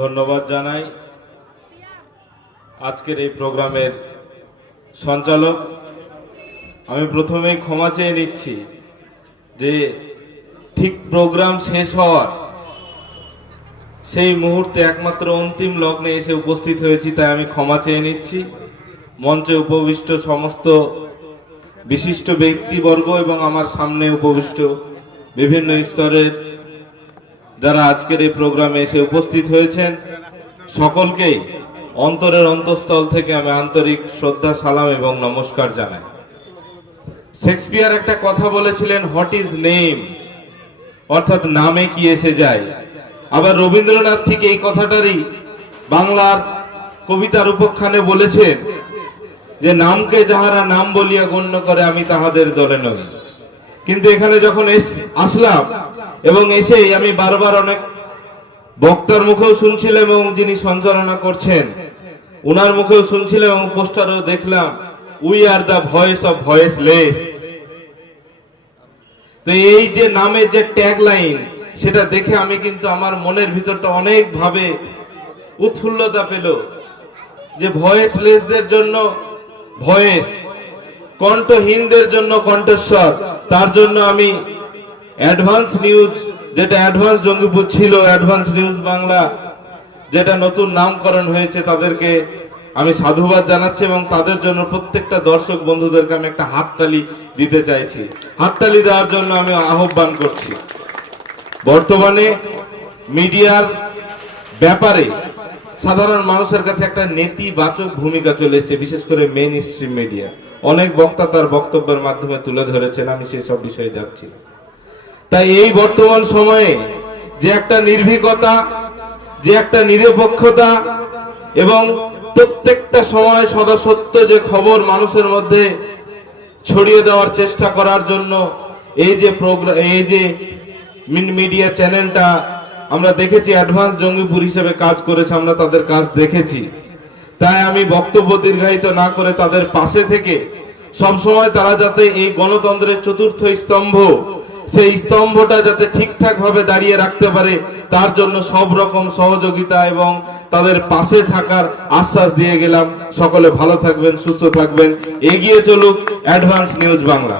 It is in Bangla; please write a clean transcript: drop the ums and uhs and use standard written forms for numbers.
ধন্যবাদ জানাই আজকের এই প্রোগ্রামের সঞ্চালক। আমি প্রথমেই ক্ষমা চেয়ে নিচ্ছি যে ঠিক প্রোগ্রাম শেষ হওয়ার সেই মুহূর্তে একমাত্র অন্তিম লগ্নে এসে উপস্থিত হয়েছি, তাই আমি ক্ষমা চেয়ে নিচ্ছি। মঞ্চে উপবিষ্ট সমস্ত বিশিষ্ট ব্যক্তিবর্গ এবং আমার সামনে উপবিষ্ট বিভিন্ন স্তরের যারা আজকের এই প্রোগ্রামে এসে উপস্থিত হয়েছেন, সকলকেই অন্তরের অন্তঃস্থল থেকে আমি আন্তরিক শ্রদ্ধা, সালাম এবং নমস্কার জানাই। শেক্সপিয়ার একটা কথা বলেছিলেন, হোয়াট ইজ নেম, অর্থাৎ নামে কি এসে যায়। আবার রবীন্দ্রনাথ ঠিক এই কথাটারই বাংলার কবিতার উপখ্যানে বলেছেন যে নামকে যাহারা নাম বলিয়া গণ্য করে আমি তাহাদের দলে নই। কিন্তু এখানে যখন আসলাম এবং এসেই আমি বারবার অনেক বক্তার মুখেও শুনছিলাম এবং যিনি সঞ্চালনা করছেন উনার মুখেও শুনছিলাম এবং পোস্টারও দেখলাম, we are the voice of voiceless. তো এই যে নামের যে ট্যাগ লাইন, সেটা দেখে আমি কিন্তু আমার মনের ভিতরটা অনেক ভাবে উৎফুল্লতা পেল যে ভয়েসলেসদের জন্য ভয়েস, কণ্ঠহীনদের জন্য কণ্ঠস্বর। তার জন্য আমি অ্যাডভান্স নিউজ, যেটা অ্যাডভান্স জঙ্গিপুর ছিল, অ্যাডভান্স নিউজ বাংলা যেটা নতুন নামকরণ হয়েছে, তাদেরকে আমি সাধুবাদ জানাচ্ছি এবং তাদের জন্য প্রত্যেকটা দর্শক বন্ধুদেরকে আমি একটা হাততালি দিতে চাইছি। হাততালি দেওয়ার জন্য আমি আহ্বান করছি। বর্তমানে মিডিয়ার ব্যাপারে সাধারণ মানুষের কাছে একটা নেতিবাচক ভূমিকা চলে এসেছে, বিশেষ করে মেইন স্ট্রিম মিডিয়া। অনেক বক্তা তার বক্তব্যের মাধ্যমে তুলে ধরেছেন, আমি সেসব বিষয়ে যাচ্ছি। তাই এই বর্তমান সময়ে যে একটা নির্ভীকতা, যে একটা নিরপেক্ষতা এবং প্রত্যেকটা সময় সদাসত্য যে খবর মানুষের মধ্যে ছড়িয়ে দেওয়ার চেষ্টা করার জন্য এই যে প্রোগ্রাম, এই যে মিডিয়া চ্যানেলটা আমরা দেখেছি অ্যাডভান্স জঙ্গিপুর হিসেবে কাজ করেছে, আমরা তাদের কাজ দেখেছি। তাই আমি বক্তব্য দীর্ঘায়িত না করে তাদের পাশে থেকে সবসময় তারা যাতে এই গণতন্ত্রের চতুর্থ স্তম্ভ, সেই স্তম্ভটা যাতে ঠিকঠাক ভাবে দাঁড়িয়ে রাখতে পারে, তার জন্য সব রকম সহযোগিতা এবং তাদের পাশে থাকার আশ্বাস দিয়ে গেলাম। সকলে ভালো থাকবেন, সুস্থ থাকবেন, এগিয়ে চলুক অ্যাডভান্স নিউজ বাংলা।